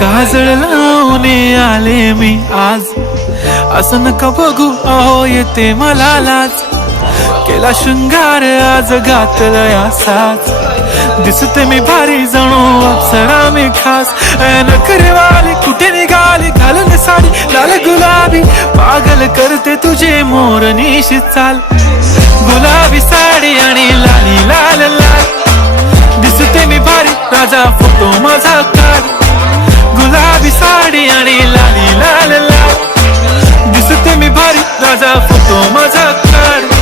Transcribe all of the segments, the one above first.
काजळ लावून आले मी आज, असं नका बघू अहो येते मला लाज. केला शृंगार आज घातलाय असाच, दिसते मी भारी जणू अप्सरा मी खास. नखरेवाली कुठे निघाली घालून साडी लाल गुलाबी, पागल करते तुझे मोरनीशी चाल. गुलाबी साडी आणि लाली लाल लाल, दिसते मी भारी राजा फोटो माझा काढ. गुलाबी साडी आणि लाली लाल लाल, दिसते मी भारी राजा फोटो माझा काढ.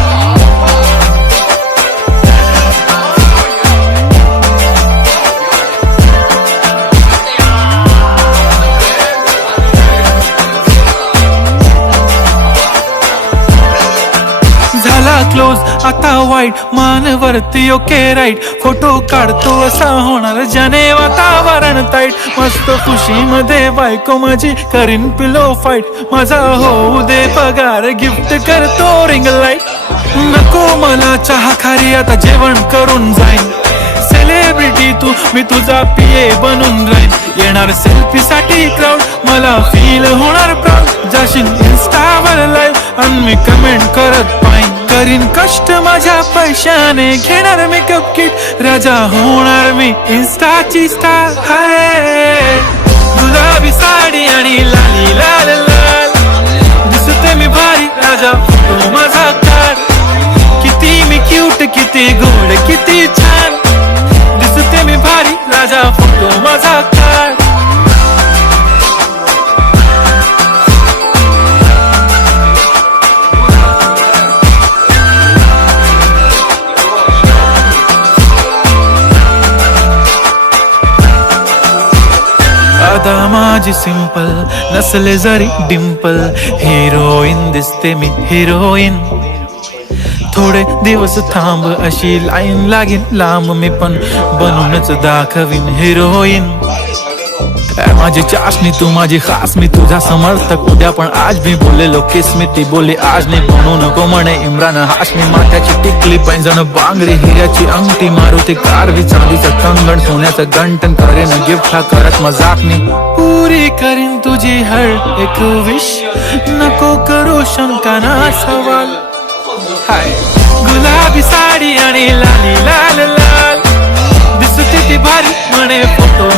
झाला क्लोज आता वाईट, मानवरती ओके राईट. फोटो काढतो असा होणार ज्याने वातावरण ताईट. मस्त खुशीमध्ये बायको माझी करीन पिलो फाईट. माझा होऊ दे पगार गिफ्ट करतो रिंग लाईट. नको मला चहा खारी आता जेवण करून जाईन. सेलिब्रिटी तू मी तुझा पिये बनून राहीन. येणार सेल्फी साठी क्राऊड मला फील होणार प्राऊड. जाशील इन्स्टावर लाईव्ह आणि मी कमेंट करत पाईन. करीन कष्ट माझ्या पैशाने घेणार मेकअप किट. राजा होणार मी इन्स्टाची स्टार. हाय गुलाबी साडी आणि लाली लाल लाल, दिसते मी भारी राजा फोटो माझा काढ. किती मी क्यूट किती गोड किती छान, दिसते मी भारी राजा फोटो माझा काढ. आता माझी सिंपल नसले जरी डिंपल, हिरोईन दिसते मी हिरोईन. थोडे दिवस थांब अशी लाईन लागेल लांब, मी पण बनूनच दाखवीन हिरोईन. माझी चाशनी तू माझी खास, मी तुझा समर्थक उद्या पण आज मी बोललेलो किस मी ती बोली आज नाही. बनू नको म्हणे इम्रान हाशमी. माथ्याची टिकली पैंजण बांगडी हिऱ्याची अंगठी, मारुती कारवी चांदीचं कंगण सोन्याचं गंटन. करेन गिफ्ट हा करत मजाकनी, पुरी करीन तुझी हर एक विश. नको करू शंका ना सवाल. हाय गुलाबी साडी आणि लाली लाल लाल, दिसते ती भारी म्हणे फोटो